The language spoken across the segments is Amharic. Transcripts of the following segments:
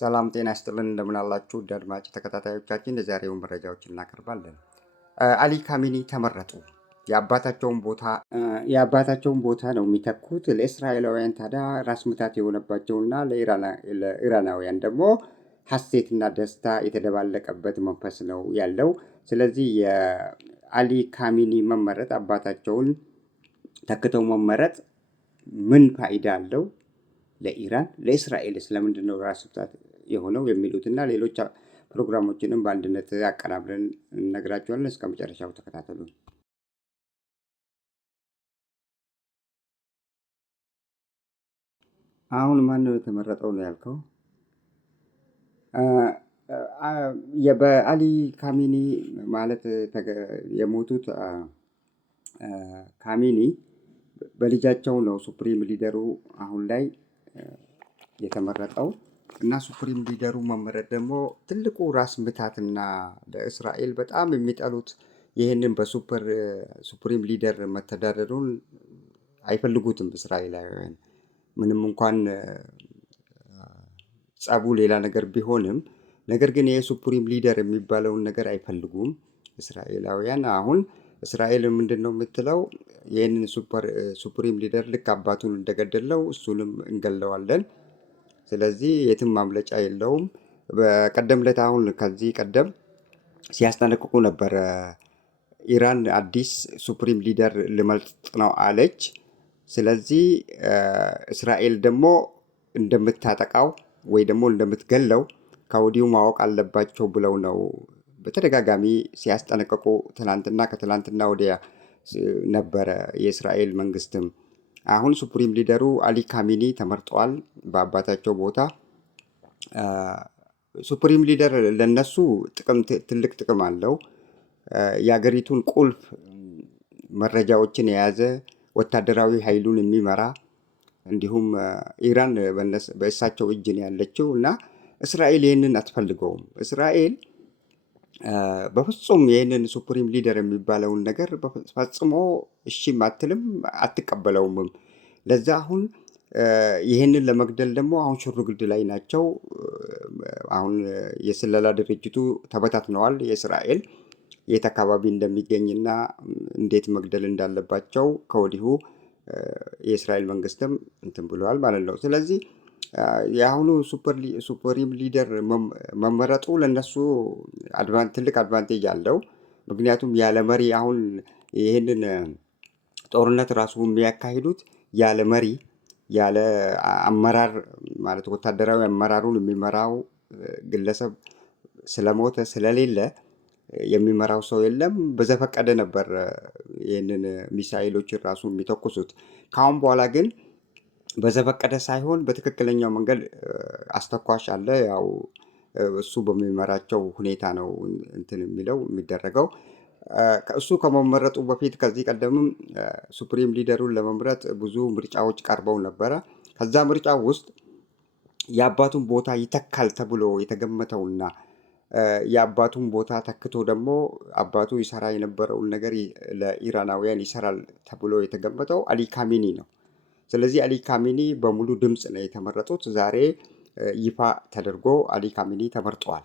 ሰላም ጤና ይስጥልን እንደምን አላችሁ ውድ አድማጭ ተከታታዮቻችን፣ የዛሬውን መረጃዎችን እናቀርባለን። አሊ ካሚኒ ተመረጡ። የአባታቸውን ቦታ ነው የሚተኩት። ለእስራኤላውያን ታዲያ ራስ ምታት የሆነባቸውና ለኢራናውያን ደግሞ ሀሴትና ደስታ የተደባለቀበት መንፈስ ነው ያለው። ስለዚህ የአሊ ካሚኒ መመረጥ፣ አባታቸውን ተክተው መመረጥ ምን ፋይዳ አለው? ለኢራን ለእስራኤል ስለምንድን ነው ራስ ምታት የሆነው የሚሉትና ሌሎች ፕሮግራሞችንም በአንድነት አቀናብረን እነግራችኋለን። እስከ መጨረሻው ተከታተሉ። አሁን ማን ነው የተመረጠው ነው ያልከው? በአሊ ካሚኒ ማለት የሞቱት ካሚኒ በልጃቸው ነው ሱፕሪም ሊደሩ አሁን ላይ የተመረጠው እና ሱፕሪም ሊደሩ መመረጥ ደግሞ ትልቁ ራስ ምታትና ለእስራኤል በጣም የሚጠሉት ይህንን በሱፕሪም ሊደር መተዳደሩን አይፈልጉትም እስራኤላውያን። ምንም እንኳን ጸቡ ሌላ ነገር ቢሆንም፣ ነገር ግን የሱፕሪም ሊደር የሚባለውን ነገር አይፈልጉም እስራኤላውያን። አሁን እስራኤል ምንድን ነው የምትለው? ይህንን ሱፕሪም ሊደር ልክ አባቱን እንደገደለው እሱንም እንገለዋለን። ስለዚህ የትም ማምለጫ የለውም። በቀደም ዕለት አሁን ከዚህ ቀደም ሲያስጠነቅቁ ነበረ። ኢራን አዲስ ሱፕሪም ሊደር ልመርጥ ነው አለች። ስለዚህ እስራኤል ደግሞ እንደምታጠቃው ወይ ደግሞ እንደምትገለው ከወዲሁ ማወቅ አለባቸው ብለው ነው በተደጋጋሚ ሲያስጠነቅቁ ትናንትና ከትላንትና ወዲያ ነበረ የእስራኤል መንግስትም። አሁን ሱፕሪም ሊደሩ አሊ ካሚኒ ተመርጠዋል በአባታቸው ቦታ። ሱፕሪም ሊደር ለነሱ ትልቅ ጥቅም አለው። የሀገሪቱን ቁልፍ መረጃዎችን የያዘ ወታደራዊ ኃይሉን የሚመራ እንዲሁም ኢራን በእሳቸው እጅ ነው ያለችው እና እስራኤል ይህንን አትፈልገውም። እስራኤል በፍጹም ይህንን ሱፕሪም ሊደር የሚባለውን ነገር ፈጽሞ እሺም አትልም፣ አትቀበለውምም። ለዛ አሁን ይህንን ለመግደል ደግሞ አሁን ሽርጉድ ላይ ናቸው። አሁን የስለላ ድርጅቱ ተበታትነዋል። የእስራኤል የት አካባቢ እንደሚገኝና እንዴት መግደል እንዳለባቸው ከወዲሁ የእስራኤል መንግስትም እንትን ብለዋል ማለት ነው። ስለዚህ የአሁኑ ሱፕሪም ሊደር መመረጡ ለነሱ ትልቅ አድቫንቴጅ አለው። ምክንያቱም ያለ መሪ አሁን ይህንን ጦርነት ራሱ የሚያካሂዱት ያለ መሪ ያለ አመራር ማለት ወታደራዊ አመራሩን የሚመራው ግለሰብ ስለሞተ ስለሌለ የሚመራው ሰው የለም። በዘፈቀደ ነበር ይህንን ሚሳኤሎችን ራሱ የሚተኩሱት። ከአሁን በኋላ ግን በዘፈቀደ ሳይሆን በትክክለኛው መንገድ አስተኳሽ አለ። ያው እሱ በሚመራቸው ሁኔታ ነው እንትን የሚደረገው። እሱ ከመመረጡ በፊት ከዚህ ቀደምም ሱፕሪም ሊደሩን ለመምረጥ ብዙ ምርጫዎች ቀርበው ነበረ። ከዛ ምርጫ ውስጥ የአባቱን ቦታ ይተካል ተብሎ የተገመተውና የአባቱን ቦታ ተክቶ ደግሞ አባቱ ይሰራ የነበረውን ነገር ለኢራናውያን ይሰራል ተብሎ የተገመተው አሊ ካሚኒ ነው። ስለዚህ አሊ ካሚኒ በሙሉ ድምፅ ነው የተመረጡት። ዛሬ ይፋ ተደርጎ አሊ ካሚኒ ተመርጠዋል።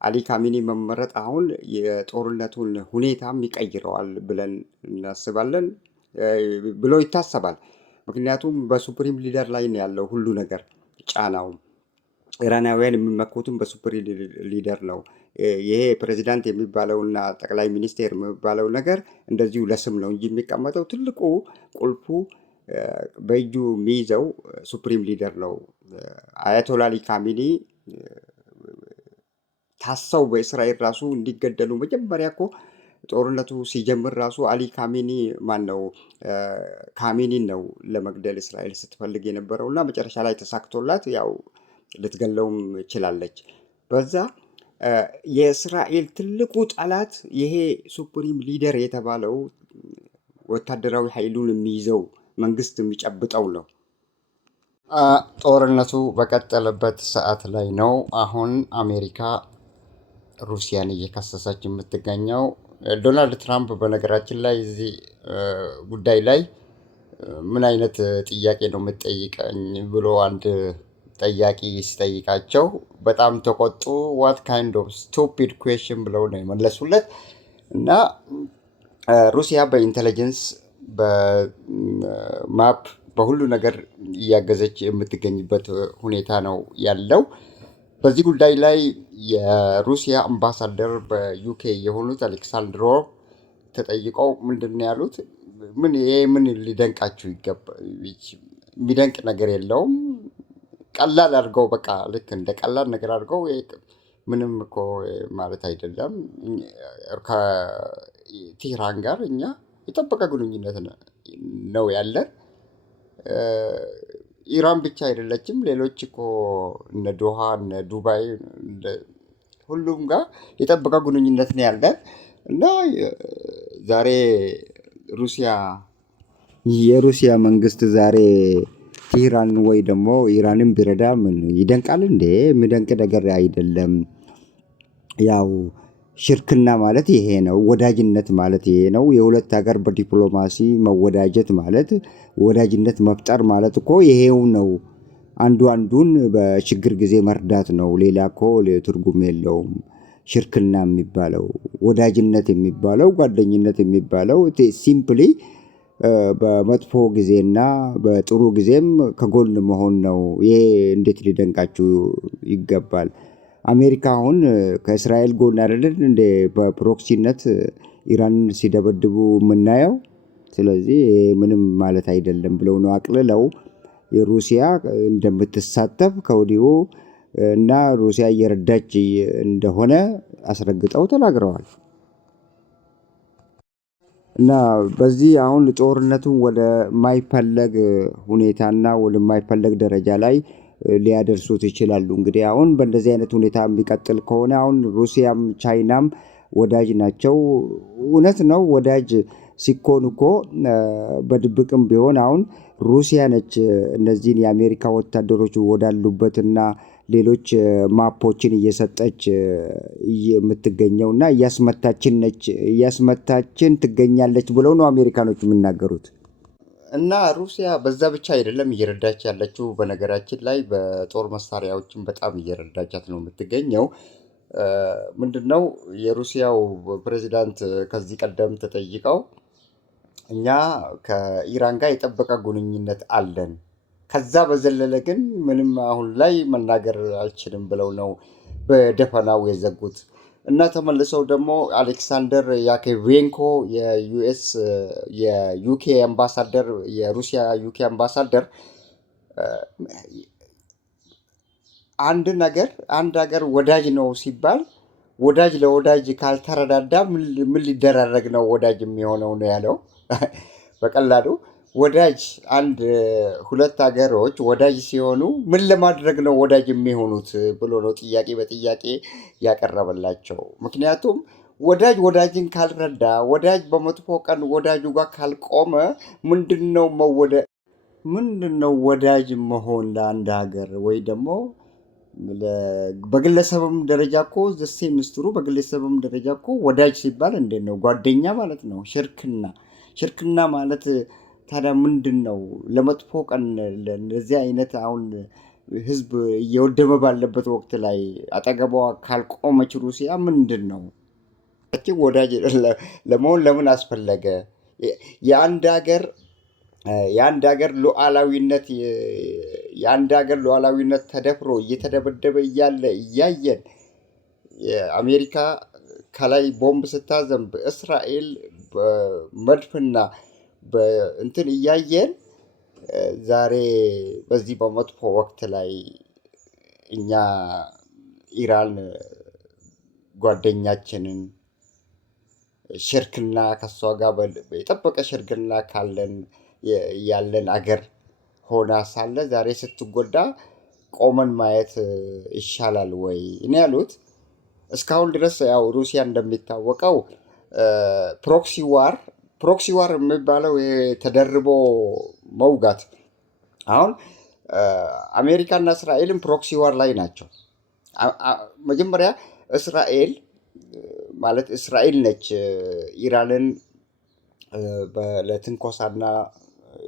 አሊ ካሚኒ መመረጥ አሁን የጦርነቱን ሁኔታም ይቀይረዋል ብለን እናስባለን ብሎ ይታሰባል። ምክንያቱም በሱፕሪም ሊደር ላይ ነው ያለው ሁሉ ነገር ጫናው። ኢራናውያን የሚመኩትም በሱፕሪም ሊደር ነው። ይሄ ፕሬዚዳንት የሚባለውና ጠቅላይ ሚኒስቴር የሚባለው ነገር እንደዚሁ ለስም ነው እንጂ የሚቀመጠው ትልቁ ቁልፉ በእጁ የሚይዘው ሱፕሪም ሊደር ነው። አያቶላ አሊ ካሚኒ ታሰው በእስራኤል ራሱ እንዲገደሉ መጀመሪያ እኮ ጦርነቱ ሲጀምር ራሱ አሊ ካሚኒ ካሚኒን ነው ለመግደል እስራኤል ስትፈልግ የነበረው እና መጨረሻ ላይ ተሳክቶላት ያው ልትገለውም ችላለች። በዛ የእስራኤል ትልቁ ጠላት ይሄ ሱፕሪም ሊደር የተባለው ወታደራዊ ኃይሉን የሚይዘው መንግስት የሚጨብጠው ነው። ጦርነቱ በቀጠለበት ሰዓት ላይ ነው አሁን አሜሪካ ሩሲያን እየከሰሰች የምትገኘው። ዶናልድ ትራምፕ በነገራችን ላይ እዚህ ጉዳይ ላይ ምን አይነት ጥያቄ ነው የምትጠይቀኝ ብሎ አንድ ጠያቂ ሲጠይቃቸው በጣም ተቆጡ። ዋት ካይንድ ኦፍ ስቱፒድ ኩዌሽን ብለው ነው የመለሱለት። እና ሩሲያ በኢንቴሊጀንስ በማፕ በሁሉ ነገር እያገዘች የምትገኝበት ሁኔታ ነው ያለው። በዚህ ጉዳይ ላይ የሩሲያ አምባሳደር በዩኬ የሆኑት አሌክሳንድሮ ተጠይቀው ምንድን ነው ያሉት? ይሄ ምን ሊደንቃችሁ ይገባ? የሚደንቅ ነገር የለውም። ቀላል አድርገው በቃ ልክ እንደ ቀላል ነገር አድርገው ምንም እኮ ማለት አይደለም። ከቴህራን ጋር እኛ የጠበቀ ግንኙነት ነው ያለን። ኢራን ብቻ አይደለችም። ሌሎች እኮ እነ ዶሃ እነ ዱባይ ሁሉም ጋር የጠበቀ ግንኙነት ነው ያለን እና ዛሬ የሩሲያ መንግስት ዛሬ ኢራን ወይ ደግሞ ኢራንን ቢረዳ ምን ይደንቃል እንዴ? የሚደንቅ ነገር አይደለም። ያው ሽርክና ማለት ይሄ ነው። ወዳጅነት ማለት ይሄ ነው። የሁለት ሀገር በዲፕሎማሲ መወዳጀት ማለት ወዳጅነት መፍጠር ማለት እኮ ይሄው ነው። አንዱ አንዱን በችግር ጊዜ መርዳት ነው። ሌላ እኮ ትርጉም የለውም። ሽርክና የሚባለው ወዳጅነት የሚባለው ጓደኝነት የሚባለው ሲምፕሊ በመጥፎ ጊዜና በጥሩ ጊዜም ከጎን መሆን ነው። ይሄ እንዴት ሊደንቃችሁ ይገባል? አሜሪካ አሁን ከእስራኤል ጎን አይደለን እንደ በፕሮክሲነት ኢራንን ሲደበድቡ የምናየው። ስለዚህ ምንም ማለት አይደለም ብለው ነው አቅልለው የሩሲያ እንደምትሳተፍ ከወዲሁ እና ሩሲያ እየረዳች እንደሆነ አስረግጠው ተናግረዋል። እና በዚህ አሁን ጦርነቱን ወደ ማይፈለግ ሁኔታና ወደ ማይፈለግ ደረጃ ላይ ሊያደርሱት ይችላሉ። እንግዲህ አሁን በእንደዚህ አይነት ሁኔታ የሚቀጥል ከሆነ አሁን ሩሲያም ቻይናም ወዳጅ ናቸው። እውነት ነው። ወዳጅ ሲኮን እኮ በድብቅም ቢሆን አሁን ሩሲያ ነች እነዚህን የአሜሪካ ወታደሮች ወዳሉበትና ሌሎች ማፖችን እየሰጠች የምትገኘውና እያስመታችን ትገኛለች ብለው ነው አሜሪካኖች የሚናገሩት። እና ሩሲያ በዛ ብቻ አይደለም እየረዳች ያለችው። በነገራችን ላይ በጦር መሳሪያዎችን በጣም እየረዳቻት ነው የምትገኘው። ምንድነው የሩሲያው ፕሬዚዳንት ከዚህ ቀደም ተጠይቀው እኛ ከኢራን ጋር የጠበቀ ግንኙነት አለን፣ ከዛ በዘለለ ግን ምንም አሁን ላይ መናገር አልችልም ብለው ነው በደፈናው የዘጉት። እና ተመልሰው ደግሞ አሌክሳንደር ያኬቬንኮ የዩኬ አምባሳደር የሩሲያ ዩኬ አምባሳደር አንድ ሀገር ወዳጅ ነው ሲባል ወዳጅ ለወዳጅ ካልተረዳዳ ምን ሊደራረግ ነው ወዳጅ የሚሆነው ነው ያለው። በቀላሉ ወዳጅ ሁለት ሀገሮች ወዳጅ ሲሆኑ ምን ለማድረግ ነው ወዳጅ የሚሆኑት ብሎ ነው ጥያቄ በጥያቄ ያቀረበላቸው። ምክንያቱም ወዳጅ ወዳጅን ካልረዳ፣ ወዳጅ በመጥፎ ቀን ወዳጁ ጋር ካልቆመ ምንድነው ወዳጅ መሆን ለአንድ ሀገር? ወይ ደግሞ በግለሰብም ደረጃ እኮ ዘሴ ምስጢሩ በግለሰብም ደረጃ እኮ ወዳጅ ሲባል እንዴት ነው? ጓደኛ ማለት ነው። ሽርክና ማለት ታዲያ ምንድን ነው? ለመጥፎ ቀን ለዚህ አይነት አሁን ህዝብ እየወደመ ባለበት ወቅት ላይ አጠገቧ ካልቆመች ሩሲያ ምንድን ነው ወዳጅ ለመሆን ለምን አስፈለገ? የአንድ ሀገር ሉዓላዊነት ተደፍሮ እየተደበደበ እያለ እያየን የአሜሪካ ከላይ ቦምብ ስታዘንብ እስራኤል በመድፍና በእንትን እያየን ዛሬ በዚህ በመጥፎ ወቅት ላይ እኛ ኢራን ጓደኛችንን ሽርክና ከሷ ጋር የጠበቀ ሽርክና ያለን አገር ሆና ሳለ ዛሬ ስትጎዳ ቆመን ማየት ይሻላል ወይ? እኔ ያሉት እስካሁን ድረስ ያው ሩሲያ እንደሚታወቀው ፕሮክሲ ዋር የሚባለው ተደርቦ መውጋት። አሁን አሜሪካና እስራኤልም ፕሮክሲ ዋር ላይ ናቸው። መጀመሪያ እስራኤል ነች ኢራንን ለትንኮሳና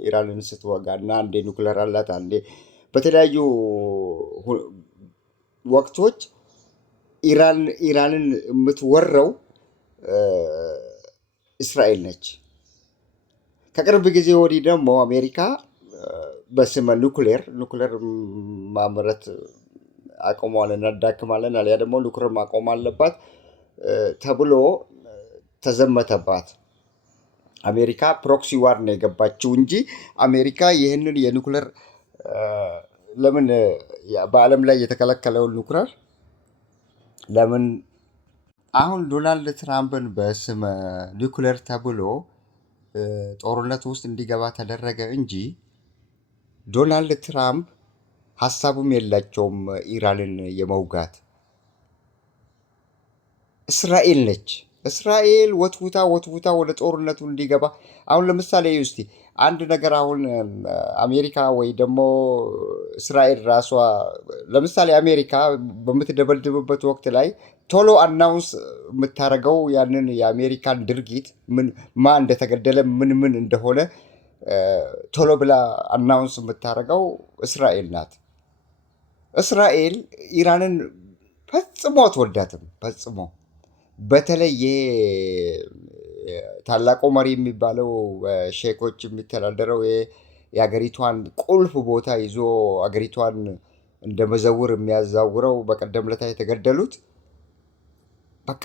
ኢራንን ስትወጋና አንዴ ኒውክለር አላት አንዴ በተለያዩ ወቅቶች ኢራንን የምትወረው እስራኤል ነች። ከቅርብ ጊዜ ወዲህ ደግሞ አሜሪካ በስመ ኑክሌር ማምረት አቆሟለን፣ እናዳክማለን፣ አሊያ ደግሞ ኑክሌር ማቆም አለባት ተብሎ ተዘመተባት። አሜሪካ ፕሮክሲ ዋር ነው የገባችው እንጂ አሜሪካ ይህንን የኑክሌር ለምን በዓለም ላይ የተከለከለውን ኑክሌር ለምን አሁን ዶናልድ ትራምፕን በስመ ኒውክሌር ተብሎ ጦርነት ውስጥ እንዲገባ ተደረገ እንጂ ዶናልድ ትራምፕ ሀሳቡም የላቸውም ኢራንን የመውጋት። እስራኤል ነች። እስራኤል ወትውታ ወደ ጦርነቱ እንዲገባ አሁን ለምሳሌ ውስጥ አንድ ነገር አሁን አሜሪካ ወይ ደግሞ እስራኤል ራሷ ለምሳሌ አሜሪካ በምትደበድብበት ወቅት ላይ ቶሎ አናውንስ የምታደርገው ያንን የአሜሪካን ድርጊት ማ እንደተገደለ ምን እንደሆነ ቶሎ ብላ አናውንስ የምታደርገው እስራኤል ናት። እስራኤል ኢራንን ፈጽሞ አትወዳትም፣ ፈጽሞ። በተለይ ታላቁ መሪ የሚባለው ሼኮች የሚተዳደረው የአገሪቷን ቁልፍ ቦታ ይዞ አገሪቷን እንደ መዘውር የሚያዛውረው በቀደም ለታ የተገደሉት በቃ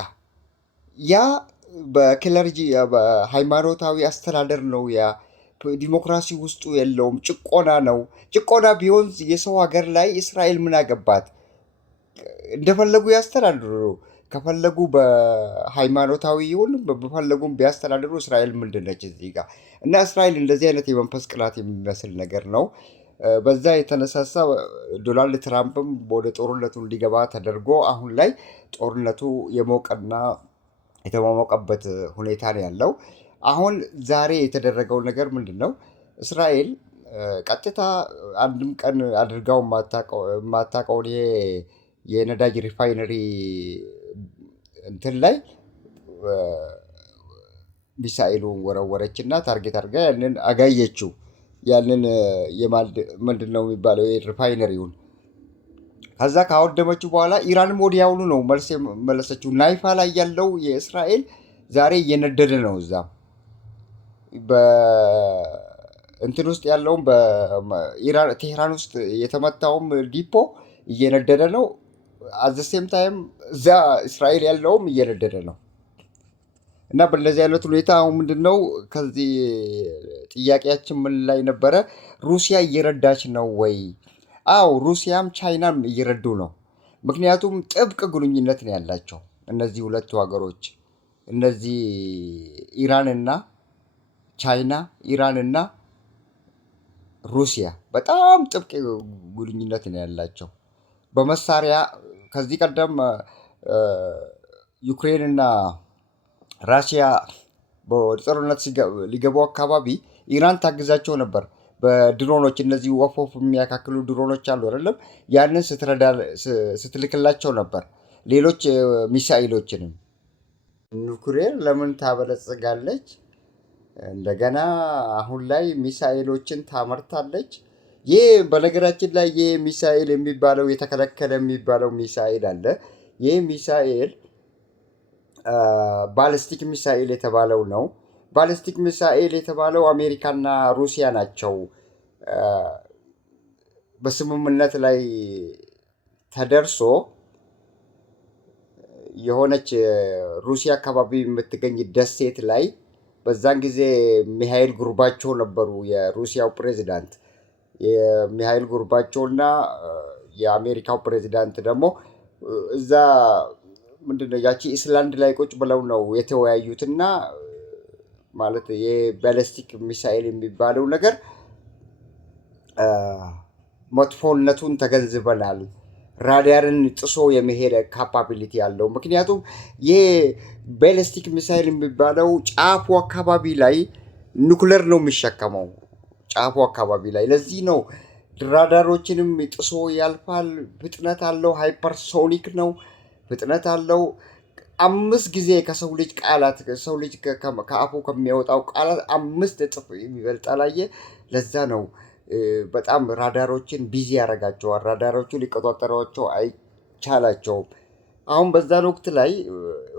ያ በክለርጂ በሃይማኖታዊ አስተዳደር ነው። ያ ዲሞክራሲ ውስጡ የለውም፣ ጭቆና ነው። ጭቆና ቢሆን የሰው ሀገር ላይ እስራኤል ምን አገባት? እንደፈለጉ ያስተዳድሩ። ከፈለጉ በሃይማኖታዊ ይሁን በፈለጉም ቢያስተዳድሩ እስራኤል ምንድነች እዚህ ጋር? እና እስራኤል እንደዚህ አይነት የመንፈስ ቅናት የሚመስል ነገር ነው። በዛ የተነሳሳ ዶናልድ ትራምፕም ወደ ጦርነቱ እንዲገባ ተደርጎ አሁን ላይ ጦርነቱ የሞቀና የተሟሟቀበት ሁኔታ ነው ያለው። አሁን ዛሬ የተደረገው ነገር ምንድን ነው? እስራኤል ቀጥታ አንድም ቀን አድርጋው የማታውቀውን የነዳጅ ሪፋይነሪ እንትን ላይ ሚሳኤሉን ወረወረች እና ታርጌት አድርጋ ያንን አጋየችው። ያንን ምንድን ነው የሚባለው ሪፋይነሪውን። ከዛ ካወደመችው በኋላ ኢራንም ወዲያውኑ ነው መልስ መለሰችው። ናይፋ ላይ ያለው የእስራኤል ዛሬ እየነደደ ነው። እዛ በእንትን ውስጥ ያለውም ቴህራን ውስጥ የተመታውም ዲፖ እየነደደ ነው። አዘሴም ታይም እዛ እስራኤል ያለውም እየነደደ ነው። እና በእነዚህ አይነት ሁኔታ አሁን ምንድን ነው ከዚህ ጥያቄያችን ምን ላይ ነበረ? ሩሲያ እየረዳች ነው ወይ? አዎ፣ ሩሲያም ቻይናም እየረዱ ነው። ምክንያቱም ጥብቅ ግንኙነት ነው ያላቸው እነዚህ ሁለቱ ሀገሮች፣ እነዚህ ኢራንና ቻይና፣ ኢራንና ሩሲያ በጣም ጥብቅ ግንኙነት ነው ያላቸው በመሳሪያ። ከዚህ ቀደም ዩክሬንና ራሽያ በጦርነት ሊገቡ አካባቢ ኢራን ታግዛቸው ነበር በድሮኖች። እነዚህ ወፎፍ የሚያካክሉ ድሮኖች አሉ አይደለም? ያንን ስትልክላቸው ነበር። ሌሎች ሚሳኤሎችንም። ኑክሌር ለምን ታበለጽጋለች? እንደገና አሁን ላይ ሚሳኤሎችን ታመርታለች። ይህ በነገራችን ላይ ይህ ሚሳኤል የሚባለው የተከለከለ የሚባለው ሚሳኤል አለ። ይህ ሚሳኤል ባሊስቲክ ሚሳኤል የተባለው ነው። ባሊስቲክ ሚሳኤል የተባለው አሜሪካና ሩሲያ ናቸው በስምምነት ላይ ተደርሶ የሆነች ሩሲያ አካባቢ የምትገኝ ደሴት ላይ በዛን ጊዜ ሚሃይል ጉርባቸው ነበሩ የሩሲያው ፕሬዚዳንት። የሚሃይል ጉርባቸውና የአሜሪካው ፕሬዚዳንት ደግሞ እዛ ምንድነው ያቺ ኢስላንድ ላይ ቁጭ ብለው ነው የተወያዩትና ማለት የባሊስቲክ ሚሳኤል የሚባለው ነገር መጥፎነቱን ተገንዝበናል። ራዳርን ጥሶ የመሄድ ካፓቢሊቲ ያለው። ምክንያቱም ይህ ባሊስቲክ ሚሳይል የሚባለው ጫፉ አካባቢ ላይ ኑክለር ነው የሚሸከመው፣ ጫፉ አካባቢ ላይ። ለዚህ ነው ራዳሮችንም ጥሶ ያልፋል። ፍጥነት አለው፣ ሃይፐርሶኒክ ነው፣ ፍጥነት አለው። 5 ጊዜ ከሰው ልጅ ቃላት ሰው ልጅ ከአፉ ከሚያወጣው ቃላት 5 እጥፍ የሚበልጥ አላየ። ለዛ ነው በጣም ራዳሮችን ቢዚ ያደርጋቸዋል። ራዳሮቹ ሊቆጣጠሯቸው አይቻላቸውም። አሁን በዛን ወቅት ላይ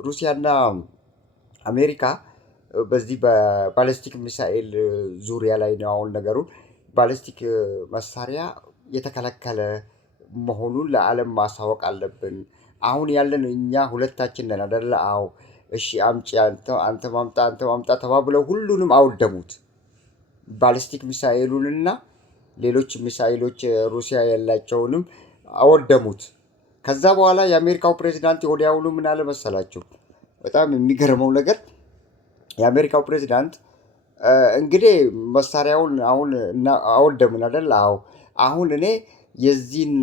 ሩሲያና አሜሪካ በዚህ በባለስቲክ ሚሳኤል ዙሪያ ላይ ነው አሁን ነገሩ። ባለስቲክ መሳሪያ የተከለከለ መሆኑን ለዓለም ማሳወቅ አለብን። አሁን ያለን እኛ ሁለታችን ነን አደለ? አዎ እሺ አምጪ፣ አንተ ማምጣ፣ አንተ ማምጣ ተባብለው ሁሉንም አወደሙት። ባሊስቲክ ሚሳኤሉንና ሌሎች ሚሳኤሎች ሩሲያ ያላቸውንም አወደሙት። ከዛ በኋላ የአሜሪካው ፕሬዚዳንት ወዲያውኑ ምን አለ መሰላችሁ? በጣም የሚገርመው ነገር የአሜሪካው ፕሬዚዳንት እንግዲህ መሳሪያውን አሁን አወደምን አይደል? አዎ አሁን እኔ የዚህን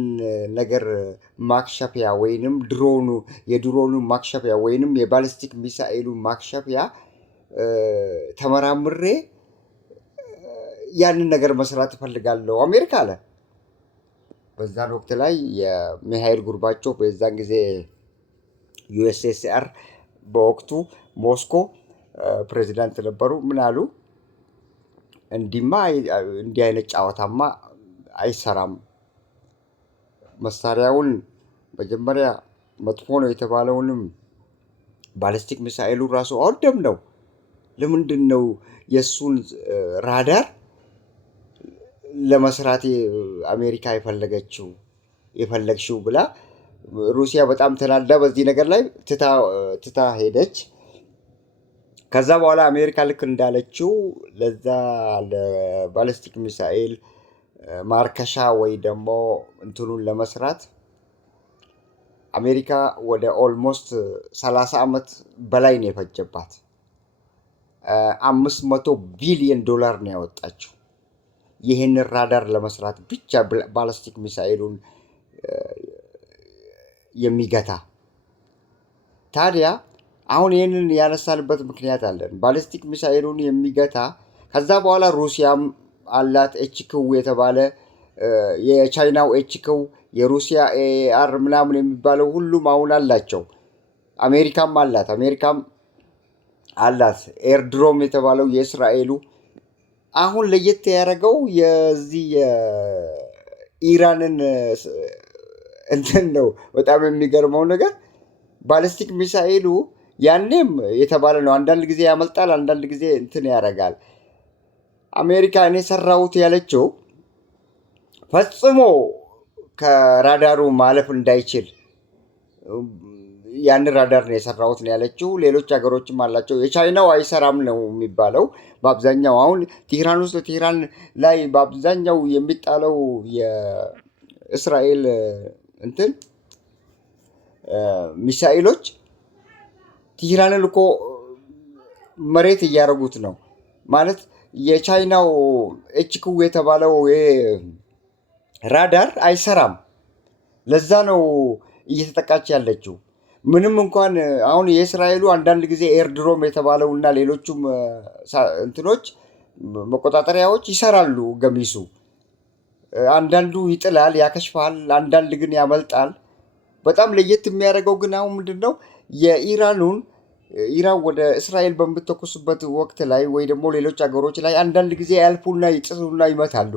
ነገር ማክሸፊያ ወይንም የድሮኑ ማክሸፊያ ወይንም የባሊስቲክ ሚሳኤሉ ማክሸፊያ ተመራምሬ ያንን ነገር መስራት እፈልጋለሁ አሜሪካ አለ። በዛን ወቅት ላይ የሚሃይል ጉርባቾቭ በዛን ጊዜ ዩኤስኤስአር በወቅቱ ሞስኮ ፕሬዚዳንት ነበሩ። ምን አሉ? እንዲህ አይነት ጨዋታማ አይሰራም። መሳሪያውን መጀመሪያ መጥፎ ነው የተባለውንም ባሊስቲክ ሚሳኤሉ ራሱ አወደም ነው። ለምንድን ነው የእሱን ራዳር ለመስራት አሜሪካ የፈለግሽው ብላ ሩሲያ በጣም ተናዳ በዚህ ነገር ላይ ትታ ሄደች። ከዛ በኋላ አሜሪካ ልክ እንዳለችው ለዛ ለባሊስቲክ ሚሳኤል ማርከሻ ወይ ደግሞ እንትኑን ለመስራት አሜሪካ ወደ ኦልሞስት 30 ዓመት በላይ ነው የፈጀባት። 500 ቢሊዮን ዶላር ነው ያወጣችው ይህንን ራዳር ለመስራት ብቻ ባሊስቲክ ሚሳኤሉን የሚገታ። ታዲያ አሁን ይህንን ያነሳንበት ምክንያት አለን። ባሊስቲክ ሚሳኤሉን የሚገታ ከዛ በኋላ ሩሲያም አላት ኤችክው የተባለ የቻይናው ኤችክው የሩሲያ ኤአር ምናምን የሚባለው ሁሉም አሁን አላቸው። አሜሪካም አላት ኤርድሮም የተባለው የእስራኤሉ። አሁን ለየት ያደረገው የዚህ የኢራንን እንትን ነው። በጣም የሚገርመው ነገር ባሊስቲክ ሚሳኤሉ ያኔም የተባለ ነው። አንዳንድ ጊዜ ያመልጣል፣ አንዳንድ ጊዜ እንትን ያደርጋል። አሜሪካ እኔ ሰራሁት ያለችው ፈጽሞ ከራዳሩ ማለፍ እንዳይችል ያን ራዳር ነው የሰራሁት ነው ያለችው። ሌሎች ሀገሮችም አላቸው። የቻይናው አይሰራም ነው የሚባለው በአብዛኛው። አሁን ቴህራን ላይ በአብዛኛው የሚጣለው የእስራኤል እንትን ሚሳኤሎች ቴህራንን እኮ መሬት እያደረጉት ነው ማለት። የቻይናው ኤችክው የተባለው ራዳር አይሰራም። ለዛ ነው እየተጠቃች ያለችው። ምንም እንኳን አሁን የእስራኤሉ አንዳንድ ጊዜ ኤርድሮም የተባለው እና ሌሎቹም እንትኖች መቆጣጠሪያዎች ይሰራሉ ገሚሱ። አንዳንዱ ይጥላል፣ ያከሽፋል፣ አንዳንድ ግን ያመልጣል። በጣም ለየት የሚያደርገው ግን አሁን ምንድን ነው ኢራን ወደ እስራኤል በምትተኩስበት ወቅት ላይ ወይ ደግሞ ሌሎች ሀገሮች ላይ አንዳንድ ጊዜ ያልፉና ይጥሱና ይመታሉ።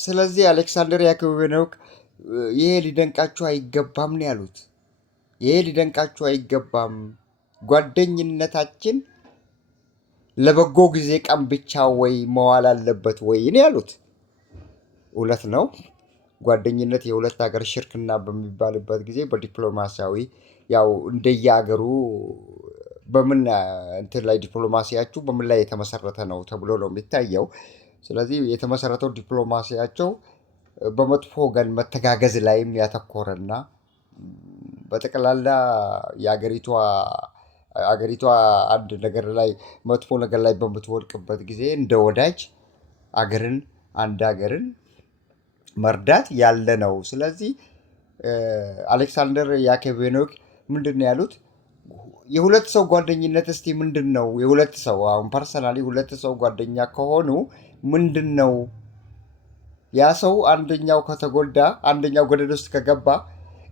ስለዚህ አሌክሳንደር ያኮቬኖክ ይሄ ሊደንቃችሁ አይገባም ነው ያሉት። ይሄ ሊደንቃችሁ አይገባም፣ ጓደኝነታችን ለበጎ ጊዜ ቀን ብቻ ወይ መዋል አለበት ወይ ነው ያሉት። እውነት ነው። ጓደኝነት የሁለት ሀገር ሽርክና በሚባልበት ጊዜ በዲፕሎማሲያዊ ያው እንደየሀገሩ በምን እንትን ላይ ዲፕሎማሲያችሁ በምን ላይ የተመሰረተ ነው ተብሎ ነው የሚታየው። ስለዚህ የተመሰረተው ዲፕሎማሲያቸው በመጥፎ ወገን መተጋገዝ ላይም ያተኮረና በጠቅላላ የአገሪቷ አንድ ነገር ላይ መጥፎ ነገር ላይ በምትወድቅበት ጊዜ እንደ ወዳጅ አንድ ሀገርን መርዳት ያለ ነው። ስለዚህ አሌክሳንደር ያኮቬኖክ ምንድን ነው ያሉት? የሁለት ሰው ጓደኝነት እስቲ ምንድን ነው? የሁለት ሰው አሁን ፐርሰናሊ ሁለት ሰው ጓደኛ ከሆኑ ምንድን ነው ያ ሰው አንደኛው ከተጎዳ አንደኛው ገደል ውስጥ ከገባ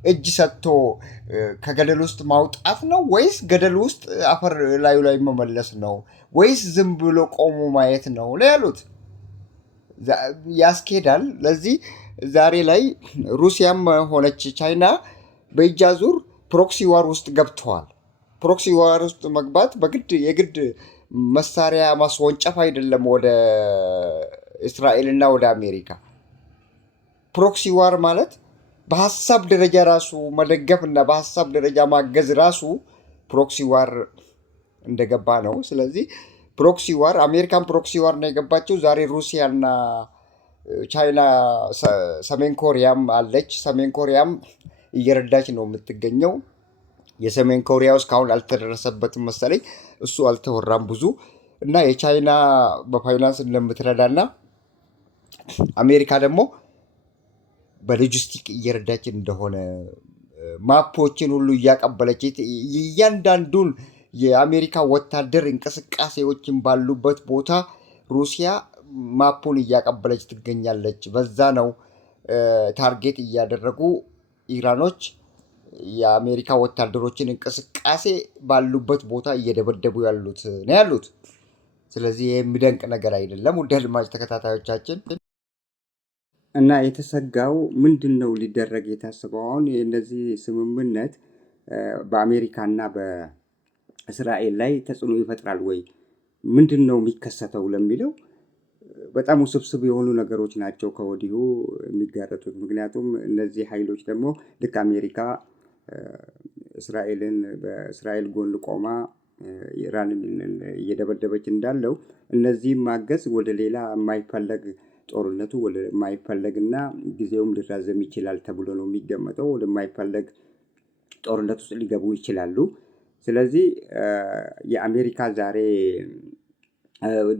እጅ ሰጥቶ ከገደል ውስጥ ማውጣት ነው ወይስ ገደል ውስጥ አፈር ላዩ ላይ መመለስ ነው ወይስ ዝም ብሎ ቆሞ ማየት ነው ያሉት። ያስኬዳል። ለዚህ ዛሬ ላይ ሩሲያም ሆነች ቻይና በእጅ አዙር ፕሮክሲ ዋር ውስጥ ገብተዋል። ፕሮክሲ ዋር ውስጥ መግባት የግድ መሳሪያ ማስወንጨፍ አይደለም ወደ እስራኤልና ወደ አሜሪካ። ፕሮክሲ ዋር ማለት በሀሳብ ደረጃ ራሱ መደገፍ እና በሀሳብ ደረጃ ማገዝ ራሱ ፕሮክሲ ዋር እንደገባ ነው። ስለዚህ ፕሮክሲ ዋር አሜሪካን ፕሮክሲ ዋር ነው የገባቸው። ዛሬ ሩሲያና ቻይና፣ ሰሜን ኮሪያም አለች። ሰሜን ኮሪያም እየረዳች ነው የምትገኘው። የሰሜን ኮሪያ እስካሁን አልተደረሰበትም መሰለኝ፣ እሱ አልተወራም ብዙ እና የቻይና በፋይናንስ እንደምትረዳና አሜሪካ ደግሞ በሎጂስቲክ እየረዳች እንደሆነ ማፖችን ሁሉ እያቀበለች እያንዳንዱን የአሜሪካ ወታደር እንቅስቃሴዎችን ባሉበት ቦታ ሩሲያ ማፑን እያቀበለች ትገኛለች። በዛ ነው ታርጌት እያደረጉ ኢራኖች የአሜሪካ ወታደሮችን እንቅስቃሴ ባሉበት ቦታ እየደበደቡ ያሉት ነው ያሉት። ስለዚህ የሚደንቅ ነገር አይደለም። ውድ አድማጭ ተከታታዮቻችን እና የተሰጋው ምንድን ነው ሊደረግ የታሰበው? አሁን የእነዚህ ስምምነት በአሜሪካና በእስራኤል ላይ ተጽዕኖ ይፈጥራል ወይ? ምንድን ነው የሚከሰተው ለሚለው በጣም ውስብስብ የሆኑ ነገሮች ናቸው ከወዲሁ የሚጋረጡት። ምክንያቱም እነዚህ ኃይሎች ደግሞ ልክ አሜሪካ በእስራኤል ጎን ቆማ ኢራንን እየደበደበች እንዳለው እነዚህም ማገዝ ወደ ሌላ የማይፈለግ ጦርነቱ ወደ የማይፈለግና ጊዜውም ሊራዘም ይችላል ተብሎ ነው የሚገመተው። ወደ የማይፈለግ ጦርነት ውስጥ ሊገቡ ይችላሉ። ስለዚህ የአሜሪካ ዛሬ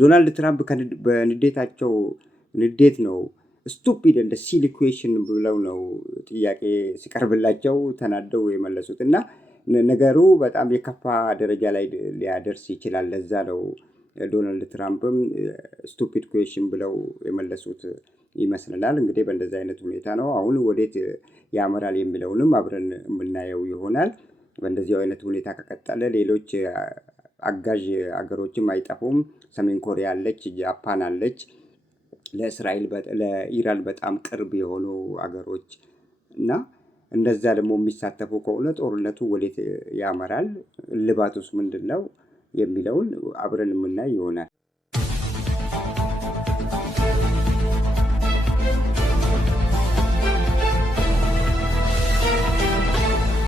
ዶናልድ ትራምፕ በንዴታቸው ንዴት ነው ስቱፒድ እንደ ሲሊ ኩዌሽን ብለው ነው ጥያቄ ሲቀርብላቸው ተናደው የመለሱት እና ነገሩ በጣም የከፋ ደረጃ ላይ ሊያደርስ ይችላል። ለዛ ነው ዶናልድ ትራምፕም ስቱፒድ ኩዌሽን ብለው የመለሱት ይመስለናል። እንግዲህ በእንደዚህ አይነት ሁኔታ ነው አሁን ወዴት ያመራል የሚለውንም አብረን የምናየው ይሆናል። በእንደዚህ አይነት ሁኔታ ከቀጠለ ሌሎች አጋዥ አገሮችም አይጠፉም። ሰሜን ኮሪያ አለች፣ ጃፓን አለች፣ ለኢራን በጣም ቅርብ የሆኑ አገሮች እና እንደዛ ደግሞ የሚሳተፉ ከሆነ ጦርነቱ ወዴት ያመራል፣ እልባቱስ ምንድን ነው የሚለውን አብረን የምናይ ይሆናል።